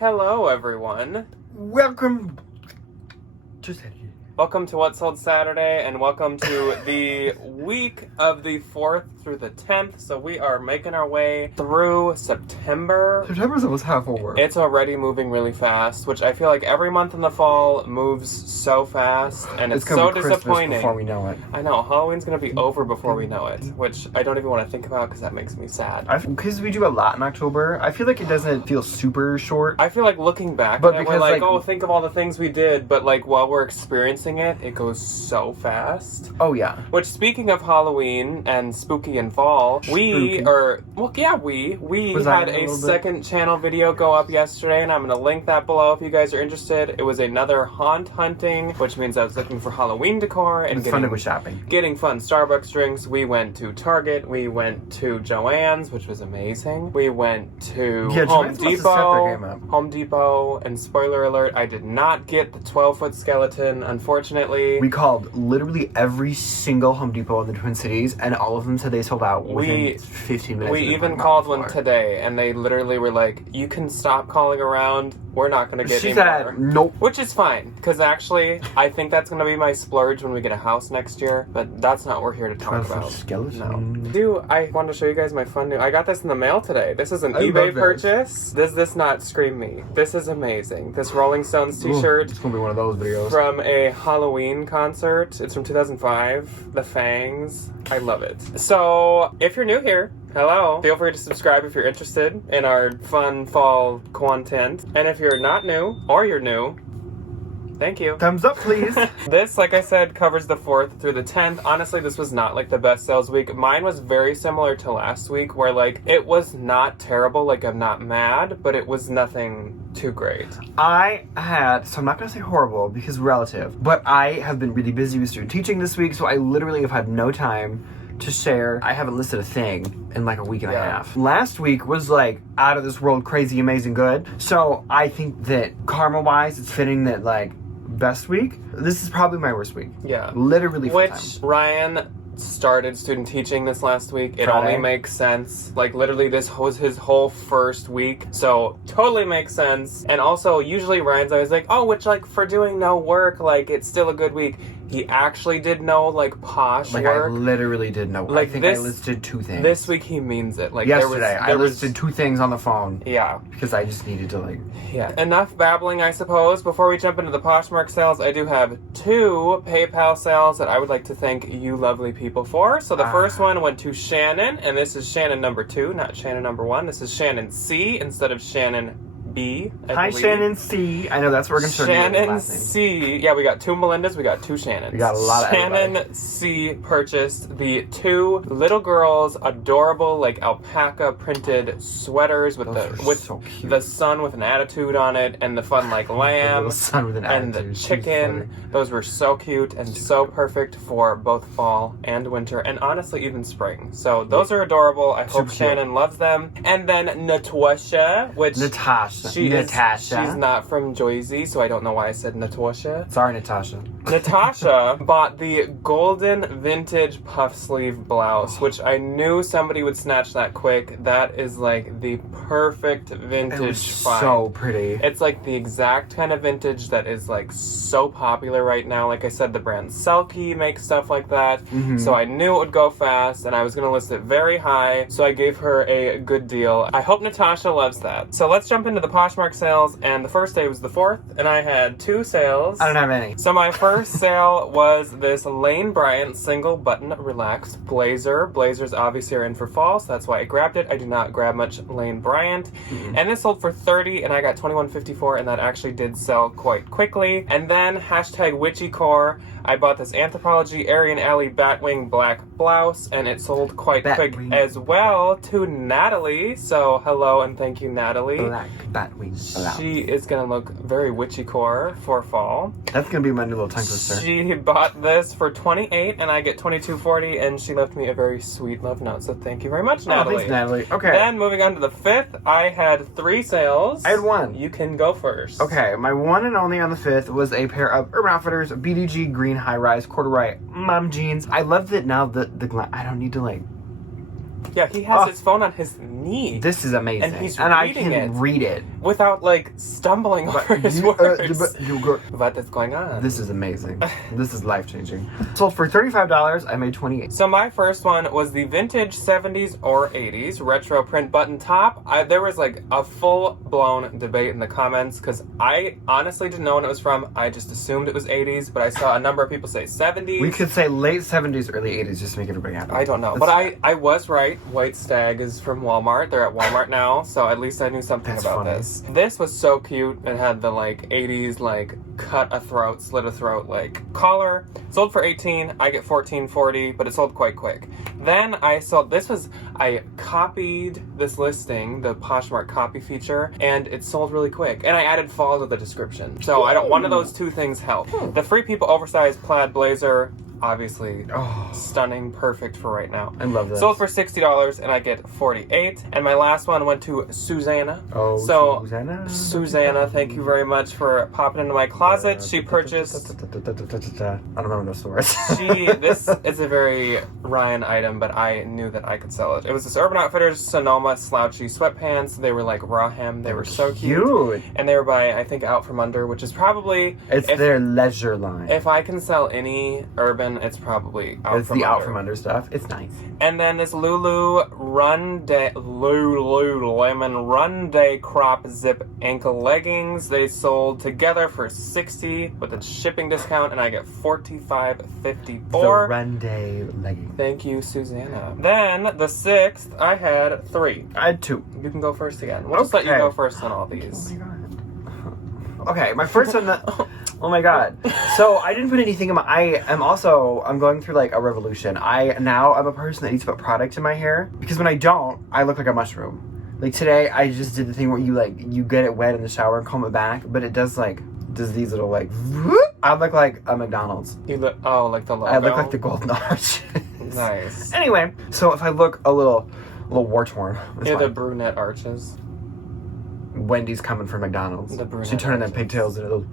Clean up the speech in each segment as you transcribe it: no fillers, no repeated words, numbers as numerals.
Hello, everyone. Welcome to Saturday. Welcome to What Sold Saturday, and welcome to the week of the 4th through the 10th. So we are making our way through September. September's almost half over. It's already moving really fast, which I feel like every month in the fall moves so fast, and it's gonna so be Christmas disappointing. before we know it. I know, Halloween's going to be over before we know it, which I don't even want to think about because that makes me sad. Because we do a lot in October, I feel like it doesn't feel super short. I feel like looking back But at it, we're because, like, like- oh, think of all the things we did, but like while we're experiencing it, it goes so fast. Oh, yeah. Which, speaking of Halloween and spooky and fall, we Was had I a a little bit? second channel video go up yesterday, and I'm going to link that below if you guys are interested. It was another haunt hunting, which means I was looking for Halloween decor and It's fun to go shopping. getting fun Starbucks drinks. We went to Target, we went to Joann's, which was amazing. We went to Home Joann's must have stepped their game up. Depot, and spoiler alert, I did not get the 12-foot skeleton, unfortunately. We called literally every single Home Depot in the Twin Cities, and all of them said they sold out within 15 minutes. We even called one today, and they literally were like, you can stop calling around, we're not going to get She any said, more. nope. Which is fine, because actually, I think that's going to be my splurge when we get a house next year, but that's not what we're here to talk 12-foot about. skeleton. No. Dude, I wanted to show you guys my fun new... I got this in the mail today. This is an I eBay love this. purchase. Does this not scream me? This is amazing. This Rolling Stones t-shirt It's gonna be one of those videos. from a Halloween concert. It's from 2005. The Fangs. I love it. So, if you're new here, hello. Feel free to subscribe if you're interested in our fun fall content. And if you're not new, or you're new, thank you. Thumbs up, please. This, like I said, covers the 4th through the 10th. Honestly, this was not like the best sales week. Mine was very similar to last week, where like it was not terrible. Like, I'm not mad, but it was nothing too great. I had, so I'm not gonna say horrible because relative, but I have been really busy with student teaching this week, so I literally have had no time to share. I haven't listed a thing in like a week and a half. Last week was like out of this world, crazy, amazing, good. So I think that karma wise, it's fitting that like best week. This is probably my worst week. Yeah. Literally full time. Which Ryan started student teaching this last week. It Friday. only makes sense. Like, literally, this was his whole first week. So, totally makes sense. And also, usually Ryan's always like, oh, which, like, for doing no work, like, it's still a good week. He actually did no, like, posh Like work. I literally did no. Like I think this- I listed 2 things. This week, he means it. Like, Yesterday, I there was listed 2 things on the phone Yeah. because I just needed to like. Yeah. Enough babbling, I suppose. Before we jump into the Poshmark sales, I do have 2 PayPal sales that I would like to thank you lovely people for. So the first one went to Shannon, and this is Shannon number 2, not Shannon number 1. This is Shannon C instead of Shannon B. I Hi, believe. Shannon C. I know that's where we're gonna start. Shannon last name. C. Yeah, we got 2 Melindas, we got 2 Shannons. We got a lot of Shannon everybody. C purchased the 2 little girls, adorable like alpaca printed sweaters with Those the are with so cute. the sun with an attitude on it, and the fun like The lamb little son with an and the attitude. She's chicken. funny. Those were so cute and so perfect for both fall and winter, and honestly even spring. So those are adorable. I hope Super cute. Shannon loves them. And then Natasha, which Natasha. She's not from Jersey, so I don't know why I said Natasha. Sorry, Natasha. Natasha bought the golden vintage puff sleeve blouse, which I knew somebody would snatch that quick. That is like the perfect vintage It was find. so pretty. It's like the exact kind of vintage that is like so popular right now. Like I said, the brand Selkie makes stuff like that. So I knew it would go fast, and I was going to list it very high, so I gave her a good deal. I hope Natasha loves that. So let's jump into the Poshmark sales, and the first day was the 4th, and I had 2 sales. I don't have any. So my first sale was this Lane Bryant single button relaxed blazer. Blazers obviously are in for fall, so that's why I grabbed it. I do not grab much Lane Bryant. And this sold for $30, and I got $21.54, and that actually did sell quite quickly. And then hashtag witchycore. I bought this Anthropologie Aryan Alley Batwing black blouse, and it sold quite quick Batwing. as well to Natalie. So hello and thank you, Natalie. Black Batwing blouse. She is going to look very witchycore for fall. That's gonna be my new little tongue twister. She bought this for $28, and I get $22.40, and she left me a very sweet love note. So thank you very much, Natalie. Oh, thanks, Natalie. Okay. Then moving on to the 5th, I had 3 sales. I had 1. You can go first. Okay, my one and only on the 5th was a pair of Urban Outfitters BDG green high-rise corduroy mom jeans. I love that now I don't need to like Yeah, he has his phone on his knee. This is amazing. And he's I reading can read it. without, like, stumbling over his words. What is going on? This is amazing. This is life-changing. Sold for $35. I made $28. So my first one was the vintage 70s or 80s retro print button top. There was, like, a full-blown debate in the comments because I honestly didn't know when it was from. I just assumed it was 80s, but I saw a number of people say 70s. We could say late 70s, early 80s just to make everybody happy. I don't know. But I was right. White Stag is from Walmart. They're at Walmart now, so at least I knew something about this. This was so cute. It had the, like, 80s, like, cut a throat, slit a throat, like, collar. Sold for $18. I get $14.40, but it sold quite quick. Then I copied this listing, the Poshmark copy feature, and it sold really quick. And I added fall to the description. So one of those two things helped. The Free People oversized plaid blazer, obviously stunning, perfect for right now. I love this. Sold for $60 and I get $48. And my last one went to Susanna. Susanna, thank you very much for popping into my closet. She purchased... I don't remember those stores. This is a very Ryan item, but I knew that I could sell it. It was this Urban Outfitters Sonoma slouchy sweatpants. They were like raw hem. They were so cute. And they were by, I think, Out From Under, which is probably... It's their leisure line. If I can sell any Urban, it's probably Out From Under. It's the Out From Under stuff. It's nice. And then this Lululemon Run Day crop zip ankle leggings. They sold together for $60 with a shipping discount, and I get $45.54. The Run Day leggings. Thank you, Susanna. Then the 6th, I had 3. I had 2. You can go first again. We'll just let you go first on all these. Oh my god. Okay, my first one. Oh my god. So I didn't put anything in my... I'm going through like a revolution. I'm a person that needs to put product in my hair because when I don't, I look like a mushroom. Like today, I just did the thing where you get it wet in the shower and comb it back, but it does these little like... I look like a McDonald's. You look... Oh, like the logo? I look like the golden arches. Nice. Anyway, so if I look a little war-torn... Yeah, the brunette arches. Wendy's coming for McDonald's. The brunette She turning them arches. pigtails into those...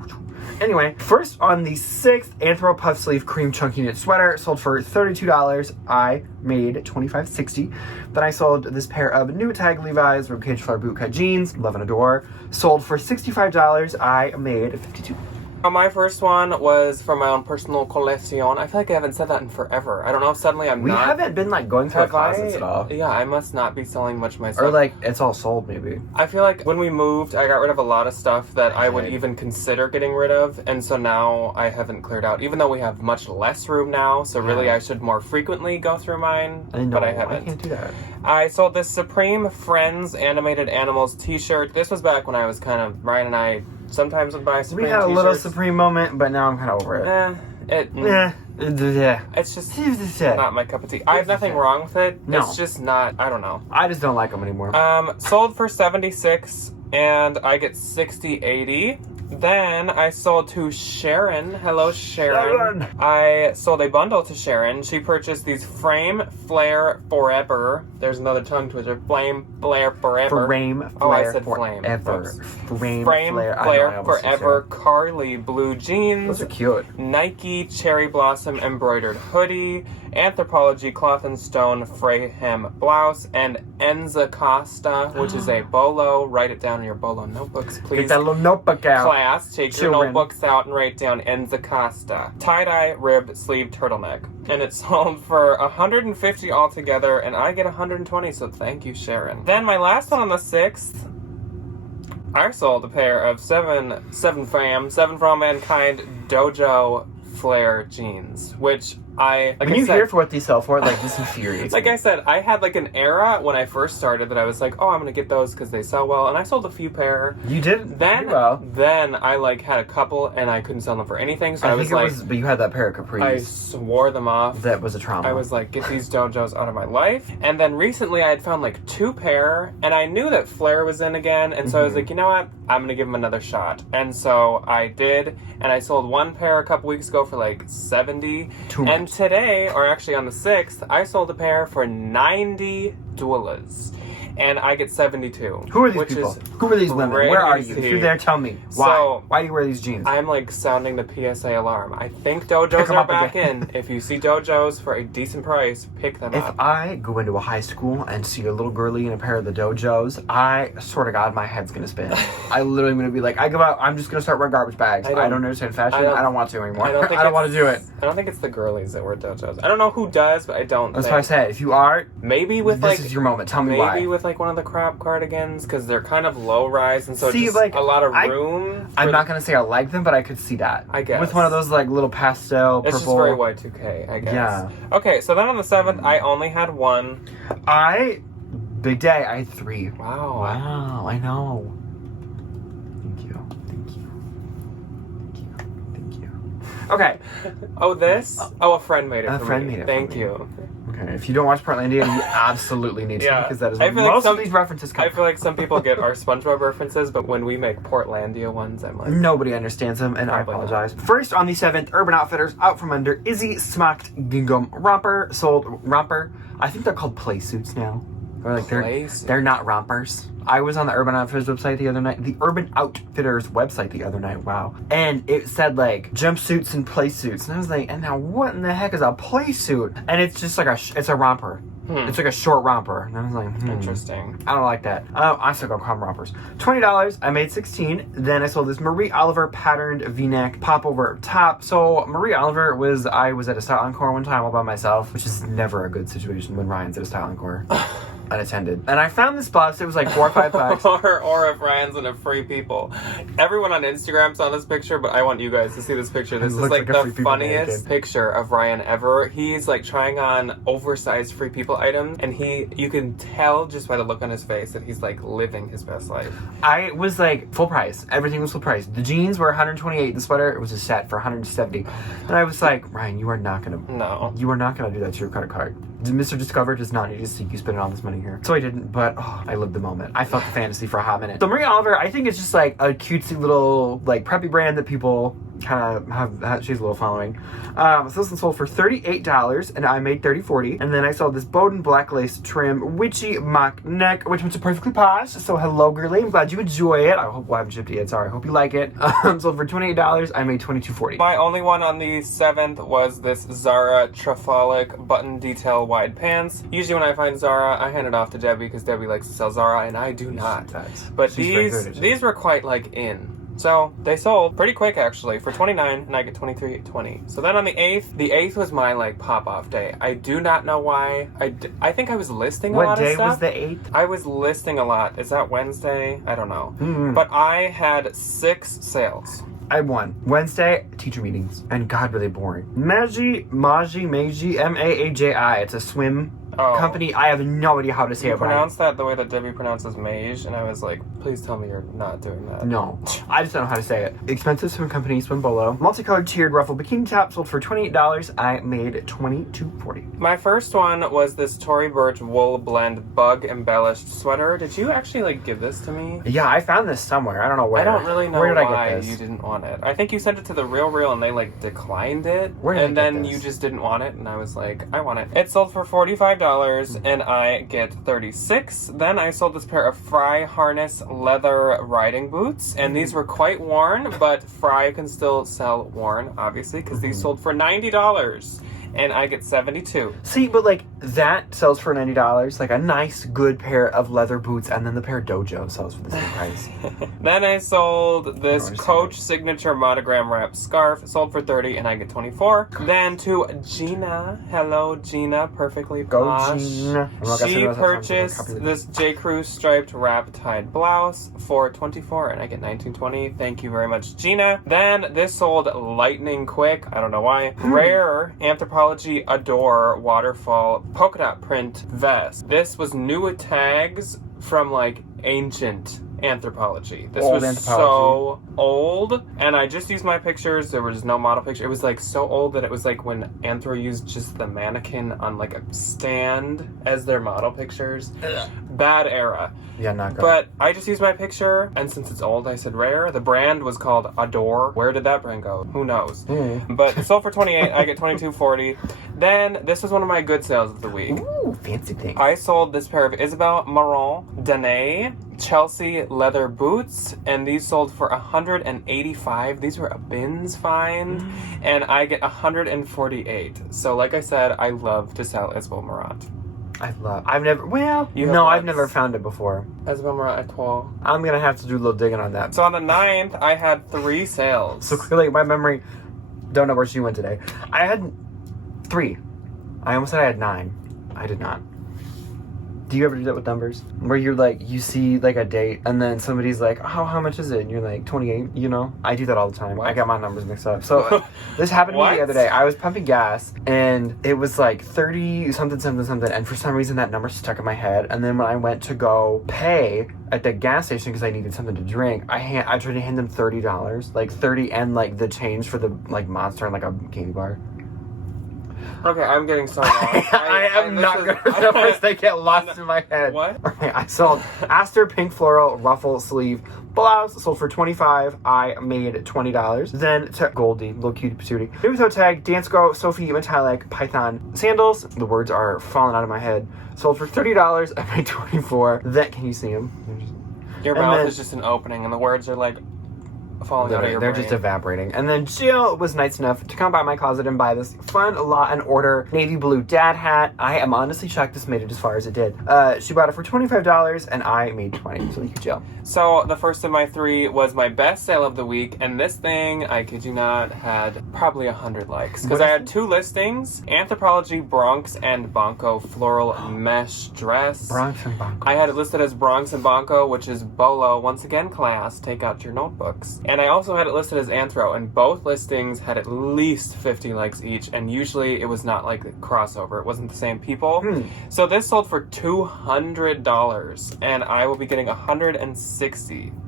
Anyway, first on the 6th, Anthro puff sleeve cream chunky knit sweater sold for $32. I made $25.60. Then I sold this pair of new tag Levi's ribcage flare bootcut jeans, love and adore, sold for $65. I made $52. My first one was from my own personal collection. I feel like I haven't said that in forever. I don't know if suddenly We haven't been going through our closets at all. Yeah, I must not be selling much myself. Or it's all sold maybe. I feel like when we moved, I got rid of a lot of stuff that I would even consider getting rid of. And so now I haven't cleared out, even though we have much less room now. So really I should more frequently go through mine. But I haven't. I can't do that. I sold this Supreme Friends Animated Animals t-shirt. This was back when I was Ryan and I sometimes would buy Supreme t-shirts. We had a little t-shirts. Supreme moment, but now I'm kind of over it. It's just not my cup of tea. I have nothing wrong with it. No. It's just not, I don't know. I just don't like them anymore. Sold for $76 and I get $60.80. Then I sold to Sharon. Hello, Sharon. I sold a bundle to Sharon. She purchased these Frame Flare Forever. There's another tongue twister. Flame Flare Forever. I said flame. Frame Flare Forever Carly blue jeans. Those are cute. Nike Cherry Blossom embroidered hoodie. Anthropology Cloth and Stone fray hem blouse. And Enza Costa, which is a bolo. Write it down in your bolo notebooks, please. Get that little notebook out. Take your notebooks out and write down Enza Costa. Tie-dye ribbed sleeve turtleneck. And it sold for $150 altogether, and I get $120, so thank you, Sharon. Then my last one on the 6th, I sold a pair of seven from Mankind Dojo flare jeans, which when you hear for what these sell for, this infuriates me. Like I said, I had an era when I first started that I was like, oh, I'm gonna get those because they sell well, and I sold a few pair. You did then well. Then I had a couple and I couldn't sell them for anything, so but you had that pair of capris. I swore them off. That was a trauma. I was like, get these dojos out of my life. And then recently I had found 2 pair, and I knew that flare was in again, and so I was like, you know what, I'm gonna give them another shot. And so I did, and I sold 1 pair a couple weeks ago for $70. And today, or actually on the 6th, I sold a pair for $90. doulas. And I get 72. Who are these people? Who are these women? Where are you? If crazy. you're there, tell me. Why? So, Why do you wear these jeans? I'm like sounding the PSA alarm. I think dojos Pick 'em are up back again. in. If you see dojos for a decent price, pick them If up. I go into a high school and see a little girly in a pair of the dojos, I swear to God, my head's gonna spin. I literally am gonna be like, I go out, I'm just gonna start wearing garbage bags. I don't understand fashion. I don't want to anymore. I don't want to do it. I don't think it's the girlies that wear dojos. I don't know who does, but I don't. That's why I said, if you are, maybe with this like is your moment. Tell me why. maybe with like one of the crop cardigans because they're kind of low rise and so See, just like, a lot of room. I'm not gonna say I like them, but I could see that. I guess with one of those like little pastel It's purple. just very Y2K, I guess. Yeah. Okay, so then on the 7th, I only had one. Big day. I had 3. Wow. Wow, I know. Thank you. Thank you. Thank you. Thank you. Okay. Oh, this? Oh, a friend made it A for friend me. made it Thank for me. you. Okay. If you don't watch Portlandia, you absolutely need to Yeah. because that is I where feel like most some- of these references come I feel like some people get our SpongeBob references, but when we make Portlandia ones, I'm like... Nobody understands them, and I Probably not. apologize. First, on the 7th, Urban Outfitters Out From Under Izzy Smocked Gingham Romper sold romper. I think they're called play suits now. Or like they're not rompers. I was on the Urban Outfitters website the other night. The Urban Outfitters website the other night. Wow. And it said like jumpsuits and play suits, and I was like, and now what in the heck is a play suit? And it's just like it's a romper. It's like a short romper. And I was like, Interesting. I don't like that. I still go call them rompers. $20. I made 16. Then I sold this Marie Oliver patterned V-neck pop over top. So Marie Oliver I was at a style encore one time all by myself, which is never a good situation when Ryan's at a style encore. Unattended. And I found this blouse. It was like $4 or $5. or if Ryan's in a Free People. Everyone on Instagram saw this picture, but I want you guys to see this picture. This is looks like like a Free the People funniest mannequin. picture of Ryan ever. He's like trying on oversized Free People items, and you can tell just by the look on his face that he's like living his best life. I was like full price. Everything was full price. The jeans were $128. The sweater, it was a set for $170. And I was like, Ryan, you are not gonna do that to your credit card. Mr. Discover does not need to see you spending all this money here. So I didn't, but I lived the moment. I felt the fantasy for a hot minute. So Marie Oliver, I think it's just like a cutesy little like preppy brand that people kind of have. She's a little following. So this one sold for $38, and I made $30.40. And then I sold this Bowden black lace trim witchy mock neck, which was perfectly posh. So hello, girly. I'm glad you enjoy it. I hope I haven't shipped it yet. Sorry. I hope you like it. Sold for $28. I made $22.40. My only one on the 7th was this Zara Trafalic button detail wide pants. Usually when I find Zara, I hand it off to Debbie because Debbie likes to sell Zara and I do not. But these were quite like in. So they sold pretty quick actually for $29 and I get $23.20. So then on the 8th was my like pop-off day. I do not know why. I think I was listing a lot of stuff. What day was the 8th? I was listing a lot. Is that Wednesday? I don't know. But I had 6 sales. I won. Wednesday, teacher meetings. And God, were they boring. Maji, M-A-A-J-I. It's a swim company. I have no idea how to say it. You pronounce that the way that Debbie pronounces mage, and I was like, please tell me you're not doing that. No. I just don't know how to say it. Expensive swim company, Swim Bolo. Multicolored tiered ruffle bikini top sold for $28. I made $22.40. My first one was this Tory Burch wool blend bug embellished sweater. Did you actually like give this to me? Yeah, I found this somewhere. I don't know where. I don't really know where did why I get this? you didn't want it. I think you sent it to the Real and they like declined it. Where did I and get then this? you just didn't want it and I was like, I want it. It sold for $45 and I get $36. Then I sold this pair of Fry harness leather riding boots and these were quite worn, but Fry can still sell worn, obviously, because these sold for $90. And I get $72. See, but like that sells for $90, like a nice, good pair of leather boots, and then the pair of Dojo sells for the same price. Then I sold this Coach signature monogram wrap scarf, sold for $30, and I get $24. Then to Gina, hello Gina, perfectly posh. Gina. She purchased this J. Crew striped wrap tied blouse for $24, and I get $19.20. Thank you very much, Gina. Then this sold lightning quick. I don't know why. Rare Anthropology Adore waterfall polka dot print vest. This was new with tags from like ancient Anthropology. This Old was Anthropology. so old, and I just used my pictures. There was no model picture. It was like so old that it was like when Anthro used just the mannequin on like a stand as their model pictures. Bad era. Yeah, not good. But I just used my picture, and since it's old, I said rare. The brand was called Adore. Where did that brand go? Who knows? But it sold for $28. I get $22.40. Then this was one of my good sales of the week. Ooh, fancy thing. I sold this pair of Isabel Marant Danae Chelsea leather boots, and these sold for $185. These were a bins find, and I get $148. So, like I said, I love to sell Isabel Marant. I've never found it before. Isabel Marant Etoile. I'm gonna have to do a little digging on that. So on the 9th, I had 3 sales. So clearly, my memory, don't know where she went today. I had 3. I almost said I had 9. I did not. Do you ever do that with numbers? Where you're like, you see like a date, and then somebody's like, oh, how much is it? And you're like, 28, you know? I do that all the time. What? I got my numbers mixed up. So this happened to me the other day. I was pumping gas, and it was like 30 something, and for some reason that number stuck in my head. And then when I went to go pay at the gas station because I needed something to drink, I tried to hand them $30, like 30 and like the change for the like Monster and like a candy bar. Okay, I'm getting so lost. I am not good at numbers. They get lost in my head. What? Okay, I sold Aster pink floral ruffle sleeve blouse. Sold for $25. I made $20. Then to Goldie, little cutie patootie. Baby toe tag, Dance Go, Sophie metallic python sandals. The words are falling out of my head. Sold for $30. I made $24. Then can you see them? Your mouth is just an opening, and the words are like falling out of your They're brain. just evaporating. And then Jill was nice enough to come by my closet and buy this fun Law and Order navy blue dad hat. I am honestly shocked this made it as far as it did. She bought it for $25 and I made $20. So thank you, Jill. So the first of my 3 was my best sale of the week, and this thing, I kid you not, had probably 100 likes. Because I had 2 listings, Anthropology Bronx and Bonko floral mesh dress. Bronx and Bonko. I had it listed as Bronx and Bonko, which is Bolo. Once again, class, take out your notebooks. And I also had it listed as Anthro, and both listings had at least 50 likes each, and usually it was not like a crossover. It wasn't the same people. So this sold for $200, and I will be getting $160.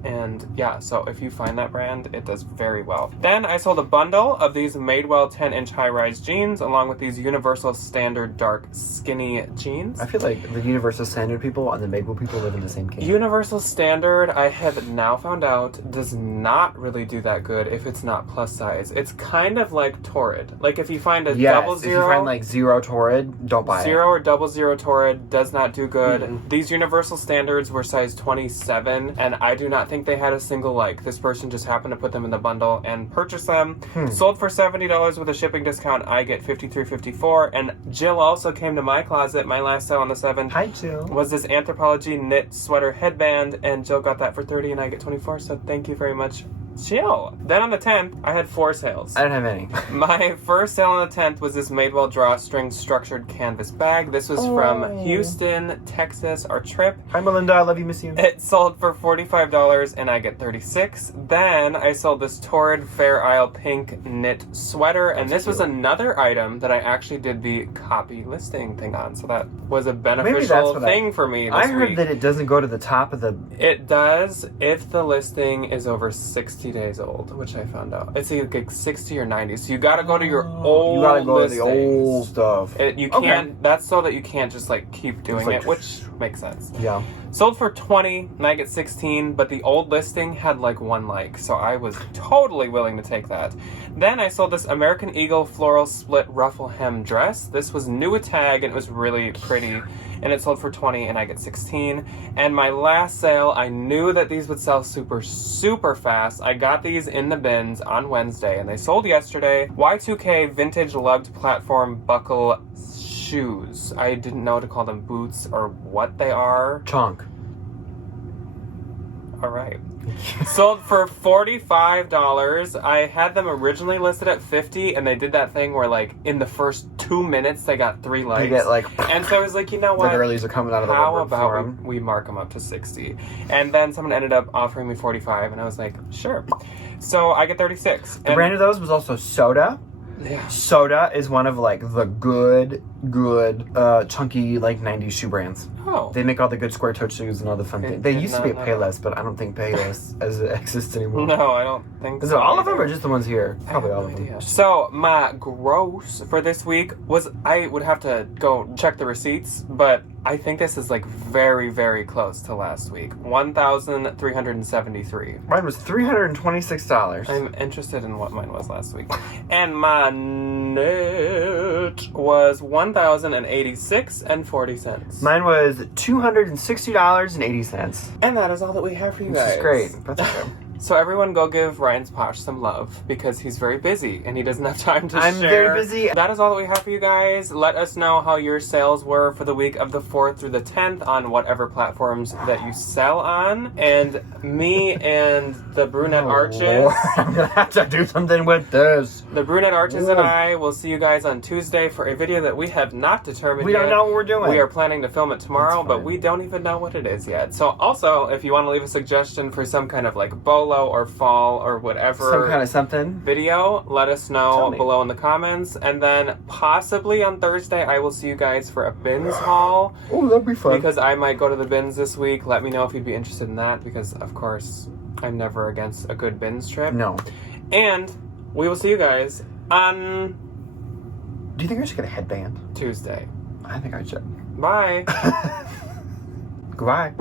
And yeah, so if you find that brand, it does very well. Then I sold a bundle of these Madewell 10-inch high-rise jeans, along with these Universal Standard dark skinny jeans. I feel like the Universal Standard people and the Madewell people live in the same cave. Universal Standard, I have now found out, does not really do that good if it's not plus size. It's kind of like Torrid. Like if you find a double zero, if you find like zero Torrid, don't buy it. 0 or double zero Torrid does not do good. These Universal Standards were size 27, and I do not think they had a single like. This person just happened to put them in the bundle and purchase them. Sold for $70 with a shipping discount. I get $53.54. And Jill also came to my closet. My last sale on the 7th. Hi, Jill. Was this Anthropology knit sweater headband, and Jill got that for $30 and I get $24. So thank you very much, Jill. Then on the 10th, I had 4 sales. I don't have any. My first sale on the 10th was this Madewell drawstring structured canvas bag. This was from Houston, Texas, our trip. Hi, Melinda. I love you, miss you. It sold for $45 and I get $36. Then I sold this Torrid Fair Isle pink knit sweater, and this was another item that I actually did the copy listing thing on. So that was a beneficial thing for me this I heard week. that it doesn't go to the top of the... It does if the listing is over 60 days old, which I found out. It's either like 60 or 90. So you gotta go to your old You gotta go listings. to the old stuff. You can't, that's so that you can't just like keep doing it, which makes sense. Yeah. Sold for $20 and I get $16, but the old listing had like 1 like, so I was totally willing to take that. Then I sold this American Eagle floral split ruffle hem dress. This was new a tag and it was really pretty, and it sold for $20 and I get $16. And my last sale, I knew that these would sell super fast. I got these in the bins on Wednesday and they sold yesterday. Y2K vintage lugged platform buckle shoes. I didn't know to call them boots or what they are. Chonk. All right. Sold for $45. I had them originally listed at $50, and they did that thing where, like, in the first 2 minutes, they got 3 likes. They get, like... And so I was like, you know what? The girlies are coming out of the How woodwork for 'em. about we mark them up to 60? And then someone ended up offering me 45, and I was like, sure. So I get 36. The brand of those was also Soda. Yeah. Soda is one of like the good, chunky like 90s shoe brands. Oh. They make all the good square toe shoes and all the fun things. They used to be at Payless, but I don't think Payless as it exists anymore. No, I don't think so. Is it all of either. them or just the ones here? Probably all of them. Idea. So my gross for this week was, I would have to go check the receipts, but I think this is like very, very close to last week. $1,373. Mine was $326. I'm interested in what mine was last week. And my net was $1,086.40. Mine was $260.80. And that is all that we have for you guys. This is great. That's good. So everyone go give Ryan's Posh some love because he's very busy and he doesn't have time to I'm share. very busy. That is all that we have for you guys. Let us know how your sales were for the week of the 4th through the 10th on whatever platforms that you sell on. And me and the Brunette Arches. Lord, I'm gonna have to do something with this. The Brunette Arches and I will see you guys on Tuesday for a video that we have not determined We yet. don't know what we're doing. We are planning to film it tomorrow, That's but fine. we don't even know what it is yet. So also, if you want to leave a suggestion for some kind of like bolo or fall or whatever Some kind of something. video, let us know Tell me. below in the comments. And then possibly on Thursday, I will see you guys for a bins haul Oh, that'd be fun. because I might go to the bins this week. Let me know if you'd be interested in that because, of course, I'm never against a good bins trip. No. And we will see you guys on Do you think I should get a headband? Tuesday. I think I should. Bye. Goodbye.